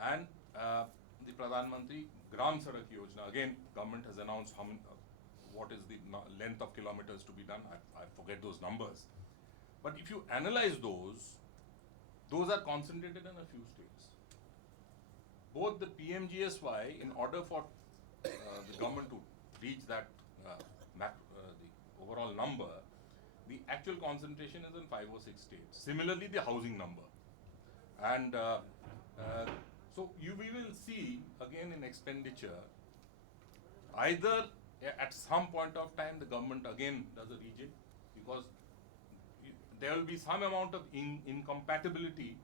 and the Pradhan Mantri Gram Sadak Yojana. Again, government has announced how many, what is the length of kilometers to be done. I forget those numbers. But if you analyze those are concentrated in a few states. Both the PMGSY, in order for the government to reach that the overall number, the actual concentration is in 5 or 6 states. Similarly, the housing number. And so we will see again in expenditure, either at some point of time the government again does a rejig, because there will be some amount of incompatibility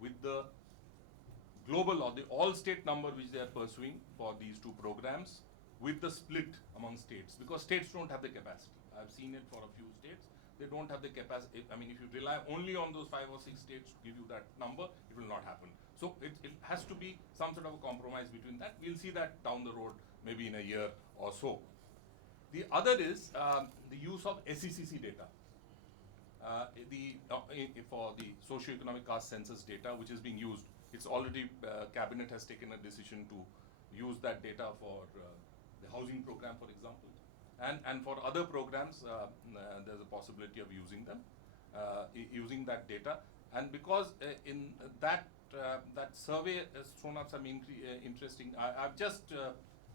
with the global or the all state number which they are pursuing for these two programs, with the split among states, because states don't have the capacity. I've seen it for a few states. They don't have the capacity. I mean, if you rely only on those 5 or 6 states to give you that number, it will not happen. So it has to be some sort of a compromise between that. We'll see that down the road, maybe in a year or so. The other is the use of SECC data. For the socio-economic caste census data, which is being used. It's already, cabinet has taken a decision to use that data for the housing program, for example. And for other programs, there's a possibility of using them, using that data. And because in that survey has thrown up some interesting, I've just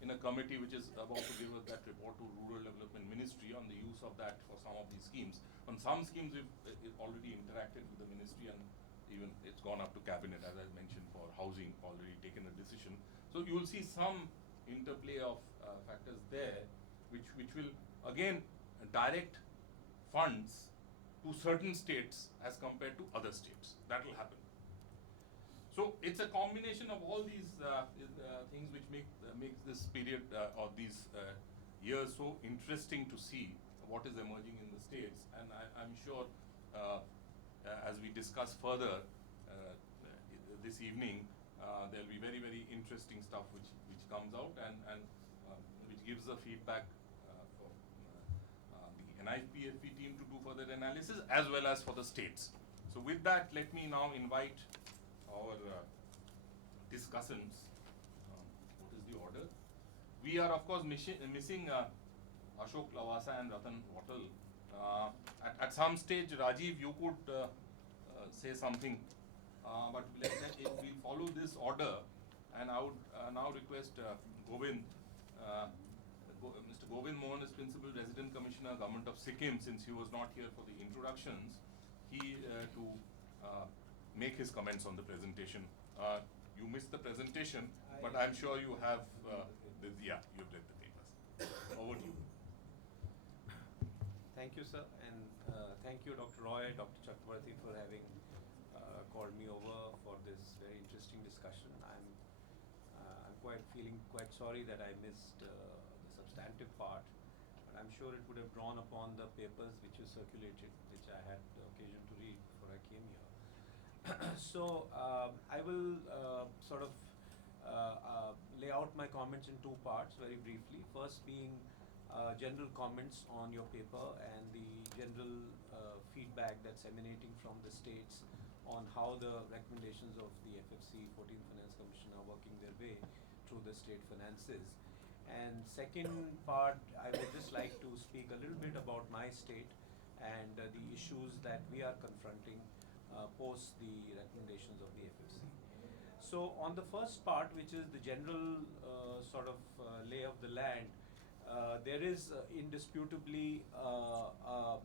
in a committee which is about to give us that report to Rural Development Ministry on the use of that for some of these schemes. On some schemes, we've already interacted with the ministry, and even it's gone up to cabinet, as I mentioned, for housing, already taken a decision. So you will see some interplay of factors there, which will again direct funds to certain states as compared to other states. That will happen. So it's a combination of all these things which makes this period or these years so interesting to see what is emerging in the states. And I'm sure as we discuss further this evening, there'll be very, very interesting stuff which comes out and which gives the feedback for the NIPFP team to do further analysis, as well as for the states. So with that, let me now invite our discussants. What is the order? We are of course missing Ashok Lavasa and Ratan Wattal. At some stage, Rajiv, you could say something, but we'll follow this order, and I would now request Govind, Mr. Govind Mohan is Principal Resident Commissioner, Government of Sikkim, since he was not here for the introductions, to make his comments on the presentation. You missed the presentation, but I'm sure you have, you've read the papers. Over to you. Thank you, sir, and thank you, Dr. Roy, Dr. Chakrabarty, for having called me over for this very interesting discussion. I'm feeling quite sorry that I missed the substantive part, but I'm sure it would have drawn upon the papers which you circulated, which I had the occasion to read before I came here. So I will sort of lay out my comments in two parts very briefly. First being general comments on your paper and the general feedback that's emanating from the states on how the recommendations of the FFC, 14th Finance Commission, are working their way through the state finances. And second part, I would just like to speak a little bit about my state and the issues that we are confronting post the recommendations of the FFC. So on the first part, which is the general sort of lay of the land, there is indisputably a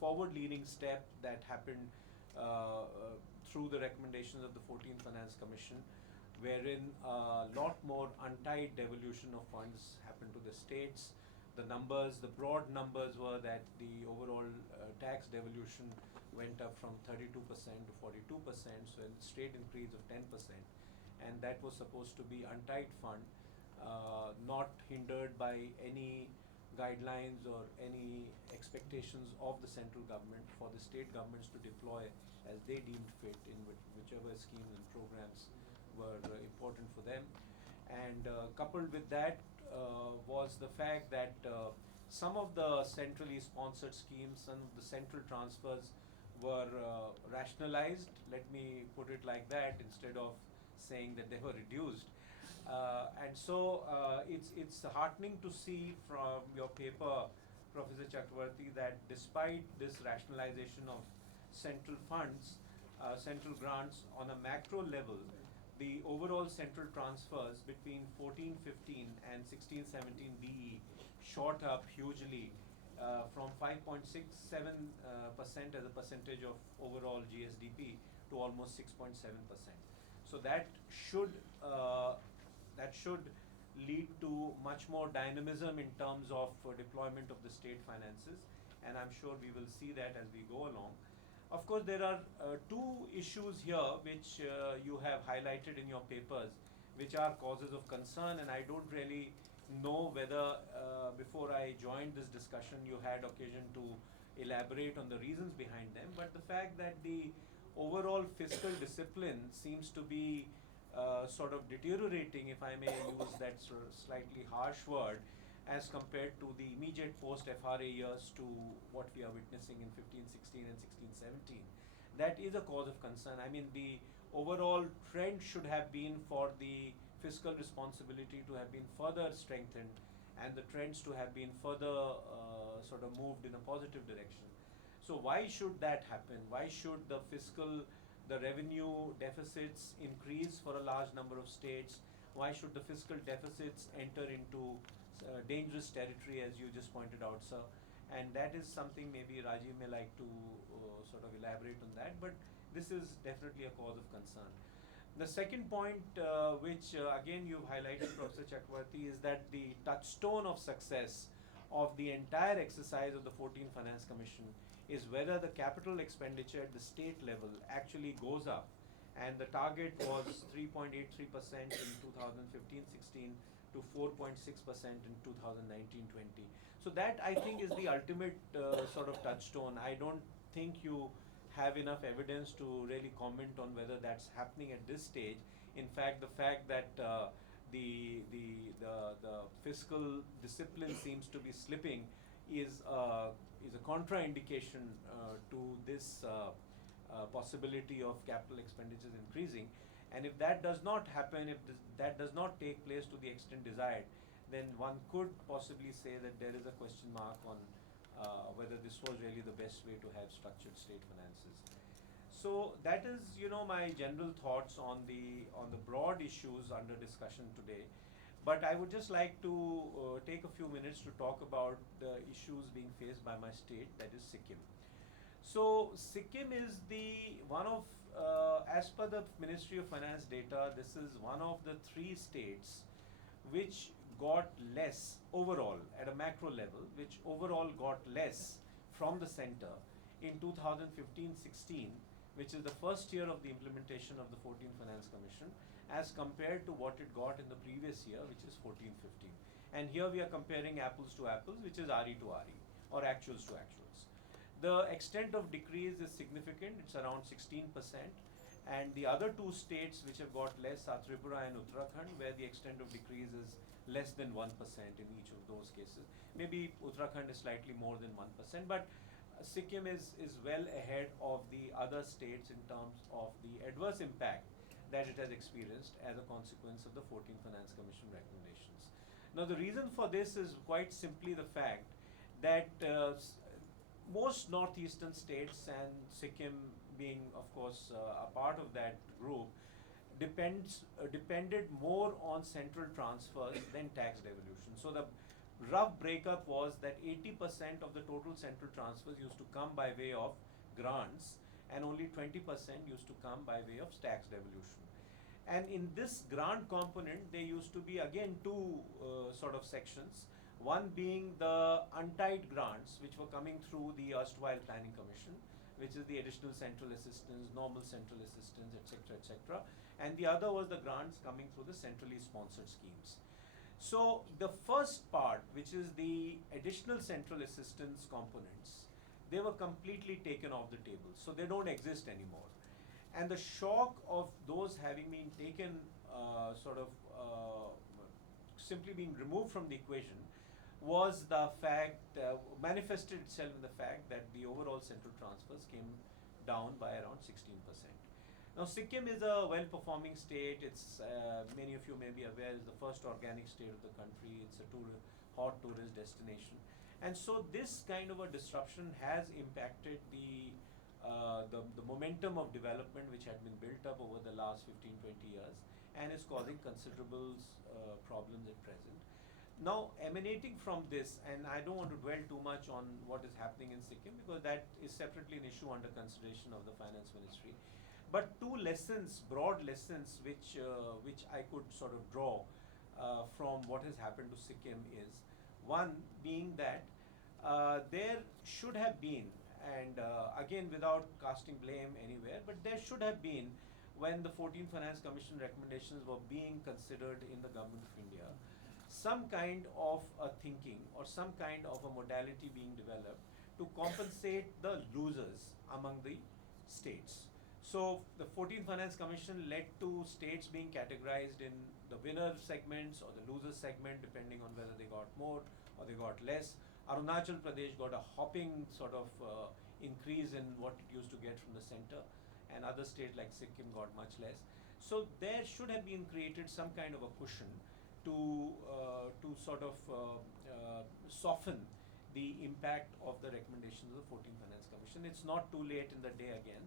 forward-leaning step that happened through the recommendations of the 14th Finance Commission, wherein a lot more untied devolution of funds happened to the states. The broad numbers were that the overall tax devolution went up from 32% to 42%, so a straight increase of 10%. And that was supposed to be untied fund, not hindered by any guidelines or any expectations of the central government for the state governments to deploy as they deemed fit in whichever schemes and programs were important for them. And coupled with that was the fact that some of the centrally sponsored schemes, some of the central transfers were rationalized, let me put it like that, instead of saying that they were reduced. And so it's heartening to see from your paper, Professor Chakravarti, that despite this rationalization of central funds, central grants on a macro level, the overall central transfers between 14-15 and 16-17 BE shot up hugely from 5.67% as a percentage of overall GSDP to almost 6.7%. So that should lead to much more dynamism in terms of deployment of the state finances, and I'm sure we will see that as we go along. Of course, there are two issues here which you have highlighted in your papers, which are causes of concern, and I don't really know whether before I joined this discussion you had occasion to elaborate on the reasons behind them, but the fact that the overall fiscal discipline seems to be sort of deteriorating, if I may use that sort of slightly harsh word, as compared to the immediate post-FRA years to what we are witnessing in 15-16 and 16-17. That is a cause of concern. I mean, the overall trend should have been for the fiscal responsibility to have been further strengthened and the trends to have been further sort of moved in a positive direction. So why should that happen? Why should the revenue deficits increase for a large number of states? Why should the fiscal deficits enter into dangerous territory, as you just pointed out, sir? And that is something maybe Rajiv may like to sort of elaborate on that, but this is definitely a cause of concern. The second point, which again you've highlighted, Professor Chakravarti, is that the touchstone of success of the entire exercise of the 14th Finance Commission is whether the capital expenditure at the state level actually goes up. And the target was 3.83% in 2015-16 to 4.6% in 2019-20. So that, I think, is the ultimate sort of touchstone. I don't think you have enough evidence to really comment on whether that's happening at this stage. In fact, the fact that the fiscal discipline seems to be slipping is a contraindication to this possibility of capital expenditures increasing. And if that does not happen, if that does not take place to the extent desired, then one could possibly say that there is a question mark on whether this was really the best way to have structured state finances. So that is, my general thoughts on the broad issues under discussion today. But I would just like to take a few minutes to talk about the issues being faced by my state, that is Sikkim. So Sikkim is as per the Ministry of Finance data, this is one of the 3 states which got less overall at a macro level, which overall got less from the center in 2015-16, which is the first year of the implementation of the 14th Finance Commission, as compared to what it got in the previous year, which is 14-15. And here we are comparing apples to apples, which is RE to RE, or actuals to actuals. The extent of decrease is significant, it's around 16%, and the other 2 states which have got less are Tripura and Uttarakhand, where the extent of decrease is less than 1% in each of those cases. Maybe Uttarakhand is slightly more than 1%, but Sikkim is well ahead of the other states in terms of the adverse impact that it has experienced as a consequence of the 14th Finance Commission recommendations. Now, the reason for this is quite simply the fact that most northeastern states, and Sikkim being, of course, a part of that group, depended more on central transfers than tax devolution. So the rough breakup was that 80% of the total central transfers used to come by way of grants, and only 20% used to come by way of tax devolution. And in this grant component, there used to be again 2 sort of sections. One being the untied grants, which were coming through the erstwhile Planning Commission, which is the additional central assistance, normal central assistance, etc., etc. And the other was the grants coming through the centrally sponsored schemes. So the first part, which is the additional central assistance components, they were completely taken off the table. So they don't exist anymore. And the shock of those having been taken, simply being removed from the equation, was the fact, manifested itself in the fact that the overall central transfers came down by around 16%. Now, Sikkim is a well-performing state. It's many of you may be aware is the first organic state of the country. It's a hot tourist destination, and so this kind of a disruption has impacted the momentum of development which had been built up over the last 15-20 years, and is causing considerable problems at present. Now, emanating from this, and I don't want to dwell too much on what is happening in Sikkim because that is separately an issue under consideration of the Finance Ministry. But two lessons, broad lessons, which I could sort of draw from what has happened to Sikkim is one being that there should have been, and again without casting blame anywhere, but there should have been when the 14th Finance Commission recommendations were being considered in the Government of India, some kind of a thinking or some kind of a modality being developed to compensate the losers among the states. So the 14th Finance Commission led to states being categorized in the winner segments or the loser segment depending on whether they got more or they got less. Arunachal Pradesh got a hopping sort of increase in what it used to get from the center, and other states like Sikkim got much less. So there should have been created some kind of a cushion to sort of soften the impact of the recommendations of the 14th Finance Commission. It's not too late in the day again,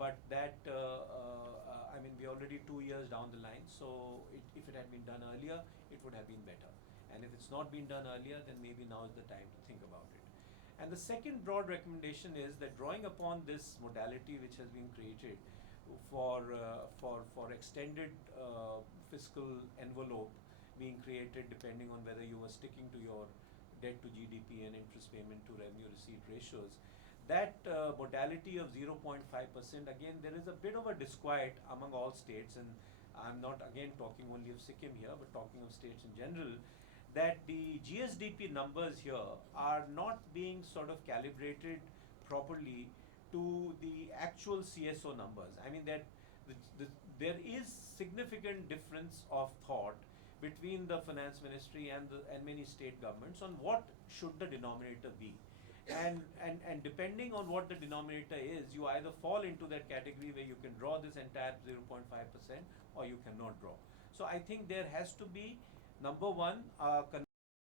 but that I mean we're already 2 years down the line. So if it had been done earlier, it would have been better. And if it's not been done earlier, then maybe now is the time to think about it. And the second broad recommendation is that drawing upon this modality which has been created for extended fiscal envelope being created depending on whether you were sticking to your debt to GDP and interest payment to revenue receipt ratios, that modality of 0.5%, again there is a bit of a disquiet among all states, and I'm not again talking only of Sikkim here but talking of states in general, that the GSDP numbers here are not being sort of calibrated properly to the actual CSO numbers. I mean that there is significant difference of thought between the finance ministry and many state governments on what should the denominator be. And depending on what the denominator is, you either fall into that category where you can draw this entire 0.5% or you cannot draw. So I think there has to be, number one,